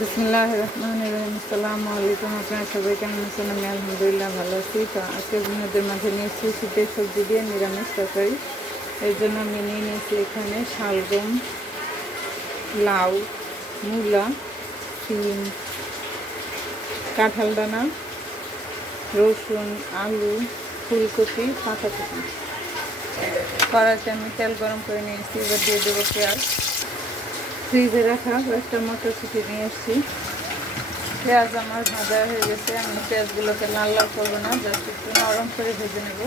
বিসমিল্লাহির রহমানির রহিম। আসসালামু আলাইকুম। আপনারা সবাই কেমন আছেন? আমি আলহামদুলিল্লাহ ভালো আছি। তো আজকে আপনাদের মাঝে নিয়েছি শীতের সবজি দিয়ে নিরামিষ তরকারি। এর জন্য আমি নিয়ে নিয়েছি এখানে শালগম, লাউ, মূলা, সিম, কাঁঠাল দানা, রসুন, আলু, ফুলকপি, পাতাকপি। কড়াইতে আমি তেল গরম করে নিয়েছি। এবার দিয়ে দেবো পেঁয়াজ। ফ্রিজে রাখা কয়েকটা মটরশুঁটি নিয়ে এসেছি। পেঁয়াজ আমার ভাজা হয়ে গেছে। আমি পেঁয়াজগুলোকে লাল লাল করবো না, জাস্ট একটু নরম করে ভেজে নেব।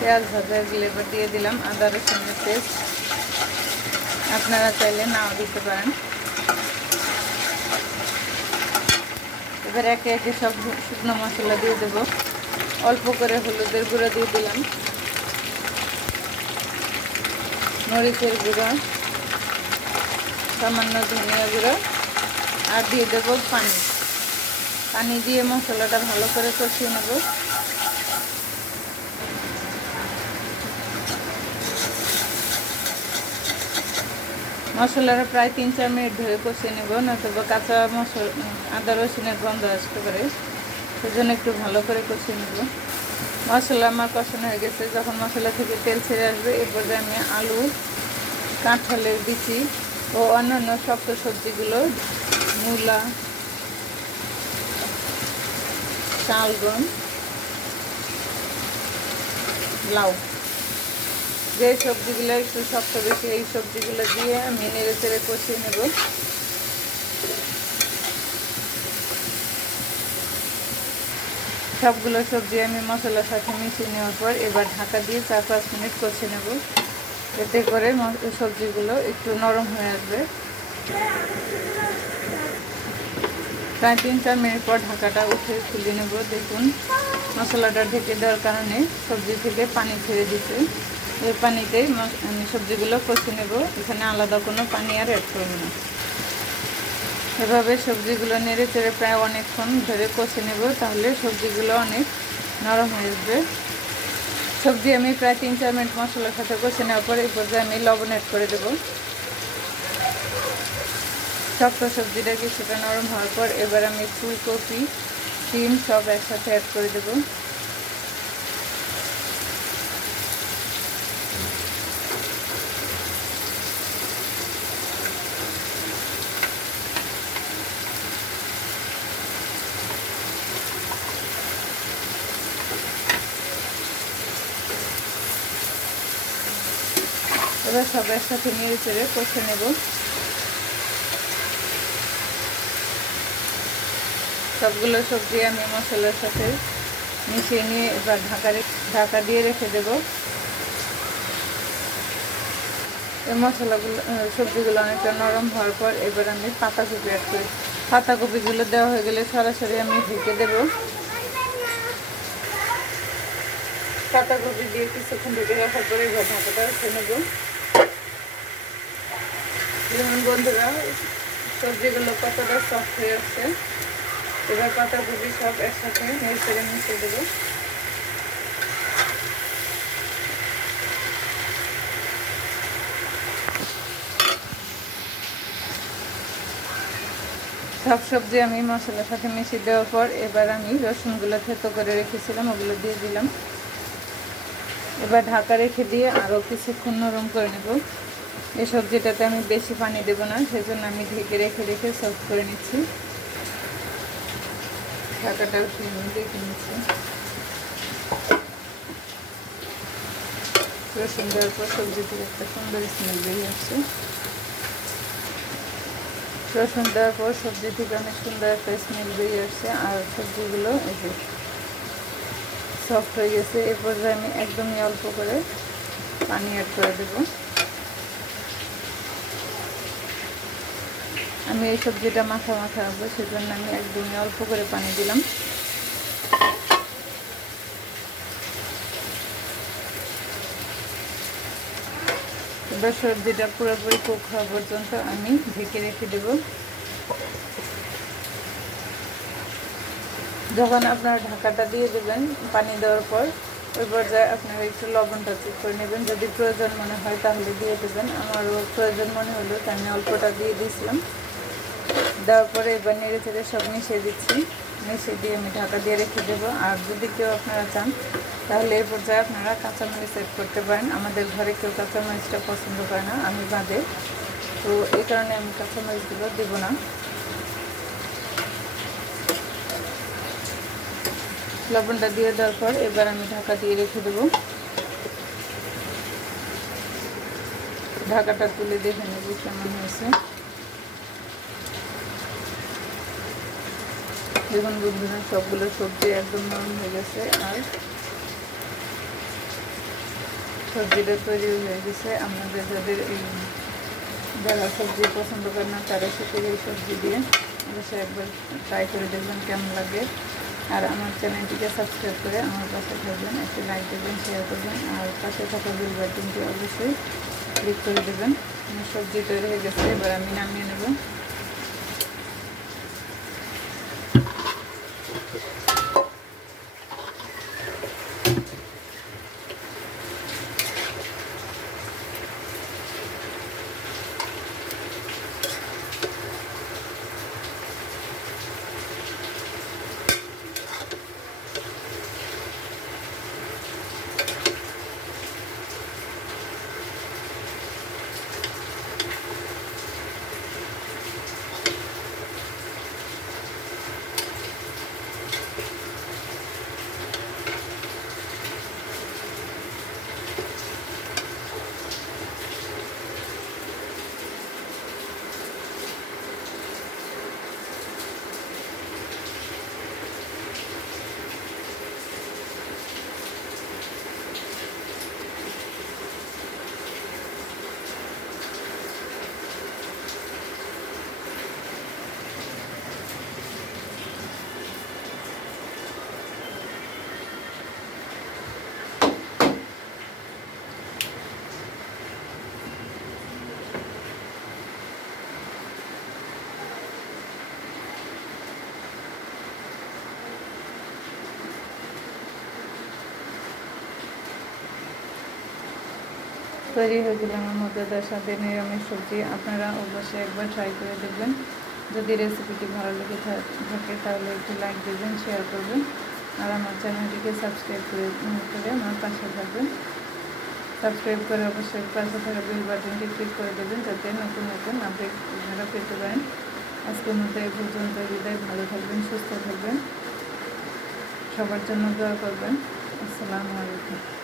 পেঁয়াজ ভাজা গেলে এবার দিয়ে দিলাম আদা রসুনের পেস্ট। আপনারা চাইলে নাও দিতে পারেন। এবার একে একে সব শুকনো মশলা দিয়ে দেব। অল্প করে হলুদের গুঁড়ো দিয়ে দিলাম, মরিচের গুঁড়ো, সামান্য ধনিয়া গুঁড়ো, আর দিয়ে দেবো পানি দিয়ে মশলাটা ভালো করে কষিয়ে নেব। মশলাটা প্রায় 3-4 মিনিট ধরে কষিয়ে নেব, নয়তো কাঁচা আদা রসুনের গন্ধ আসতে পারে। সেজন্য একটু ভালো করে কষিয়ে নেব। মশলা আমার কষানো হয়ে গেছে। যখন মশলা থেকে তেল ছেড়ে আসবে, এরপরে আমি আলু, কাঁঠালের বিচি ও অন্যান্য শক্ত সবজিগুলো, মূলা, শালগম, লাউ, যে সবজিগুলো একটু শক্ত বেশি, এই সবজিগুলো দিয়ে আমি নেড়ে চেড়ে কষিয়ে নেব। সবগুলো সবজি আমি মশলার সাথে মিশিয়ে নেওয়ার পর এবার ঢাকা দিয়ে 4-5 মিনিট কষে নেব। এতে করে সবজিগুলো একটু নরম হয়ে আসবে। প্রায় 3-4 মিনিট পর ঢাকাটা উঠে খুলে নেব। দেখুন, মশলাটা ঢেকে দেওয়ার কারণে সবজি থেকে পানি ছেড়ে দিতে। এই পানিতেই আমি সবজিগুলো কষে নেব। এখানে আলাদা কোনো পানি আর অ্যাড করব না। এভাবে সবজিগুলো নেড়ে চেড়ে প্রায় অনেকক্ষণ ধরে কষে নেব, তাহলে সবজিগুলো অনেক নরম হয়ে আসবে। সবজি আমি প্রায় 3-4 মিনিট মশলার সাথে কষে নেওয়ার পর এই পর্যায়ে আমি লবণ অ্যাড করে দেব। শক্ত সবজিটা কিছুটা নরম হওয়ার পর এবার আমি ফুলকপি, সিম সব একসাথে অ্যাড করে দেব। এবার সব একসাথে নেড়ে চেড়ে কষে নেব। সবগুলো সবজি আমি মশলার সাথে মিশিয়ে নিয়ে এবার ঢাকা দিয়ে রেখে দেব। এই সবজিগুলো অনেকটা নরম হওয়ার পর এবার আমি পাতাকপি অ্যাড করি। পাতাকপিগুলো দেওয়া হয়ে গেলে সরাসরি আমি ঢেকে দেব। পাতাকপি দিয়ে কিছুক্ষণ ঢেকে রাখার পরে এবার ঢাকাটা উঠে নেব। যেমন বন্ধুরা, সবজিগুলো কতটা সফট হয়ে আসছে। এবার পাতাকপি সব একসাথে নেড়ে চেড়ে মিশিয়ে দেবো। সব সবজি আমি মশলার সাথে মিশিয়ে দেওয়ার পর এবার আমি রসুনগুলো থেতো করে রেখেছিলাম, ওগুলো দিয়ে দিলাম। এবার ঢাকা রেখে দিয়ে আরও কিছুক্ষণ নরম করে নেব। এই সবজিটাতে আমি বেশি পানি দেব না, সেজন্য আমি ঢেকে রেখে রেখে সফট করে নিচ্ছি। ঢাকাটা উঠিয়ে দেখে নিচ্ছি। রসুন দেওয়ার পর সবজি থেকে একটা সুন্দর স্মেল বেরিয়ে আসছে। রসুন দেওয়ার পর সবজি থেকে অনেক সুন্দর একটা স্মেল বেরিয়ে আসছে, আর সবজিগুলো এই যে সফট হয়ে গেছে। এ পর্যায়ে আমি একদমই অল্প করে পানি অ্যাড করে দেব। আমি এই সবজিটা মাখা রাখবো, সেজন্য আমি একদমই অল্প করে পানি দিলাম। এবার সবজিটা পুরোপুরি কুক হওয়া পর্যন্ত আমি ঢেকে রেখে দেব। যখন আপনারা ঢাকাটা দিয়ে দেবেন পানি দেওয়ার পর, ওই পর্যায়ে আপনারা একটু লবণটা চেক করে নেবেন, যদি প্রয়োজন মনে হয় তাহলে দিয়ে দেবেন। আমারও প্রয়োজন মনে হলো তাই আমি অল্পটা দিয়ে দিয়েছিলাম। দেওয়ার পরে এবার নেড়ে চেড়ে সব মিশিয়ে দিচ্ছি। মিশিয়ে দিয়ে আমি ঢাকা দিয়ে রেখে দেবো। আর যদি কেউ আপনারা চান তাহলে এই পর্যায়ে আপনারা কাঁচামরিচ সেট করতে পারেন। আমাদের ঘরে কেউ কাঁচামরিচটা পছন্দ করে না, আমি বাদে, তো এই কারণে আমি কাঁচামরিচগুলো দেবো না। লবণটা দিয়ে দেওয়ার পর এবার আমি ঢাকা দিয়ে রেখে দেবো। ঢাকাটা তুলে দেখে নেব কেমন হয়েছে। দেখুন বন্ধুরা, সবগুলো সবজি একদম নরম হয়ে গেছে আর সবজিটা তৈরি হয়ে গেছে। আপনাদের যারা সবজি পছন্দ করে না তারা শুধু এই সবজি দিয়ে অবশ্যই একবার ট্রাই করে দেখবেন কেমন লাগে। আর আমার চ্যানেলটিকে সাবস্ক্রাইব করে আমার পাশে থাকবেন, একটি লাইক দেবেন, শেয়ার করবেন, আর পাশে থাকা বেল বাটনটি অবশ্যই ক্লিক করে দেবেন। আমার সবজি তৈরি হয়ে গেছে, এবার আমি নামিয়ে নেব। তৈরি হয়ে গেল আমার মজাদার স্বাদের নিরামিষ সবজি। আপনারা অবশ্যই একবার ট্রাই করে দেখবেন। যদি রেসিপিটি ভালো লেগে থাকে তাহলে একটু লাইক দেবেন, শেয়ার করবেন, আর আমার চ্যানেলটিকে সাবস্ক্রাইব করে আমার পাশে থাকবেন। সাবস্ক্রাইব করে অবশ্যই পাশে থাকা বেল বাটনটি ক্লিক করে দেবেন যাতে নতুন নতুন আপডেট আপনারা পেতে পারেন। আজকের মতো এই পর্যন্ত বিদায়। ভালো থাকবেন, সুস্থ থাকবেন, সবার জন্য দোয়া করবেন। আসসালামু আলাইকুম।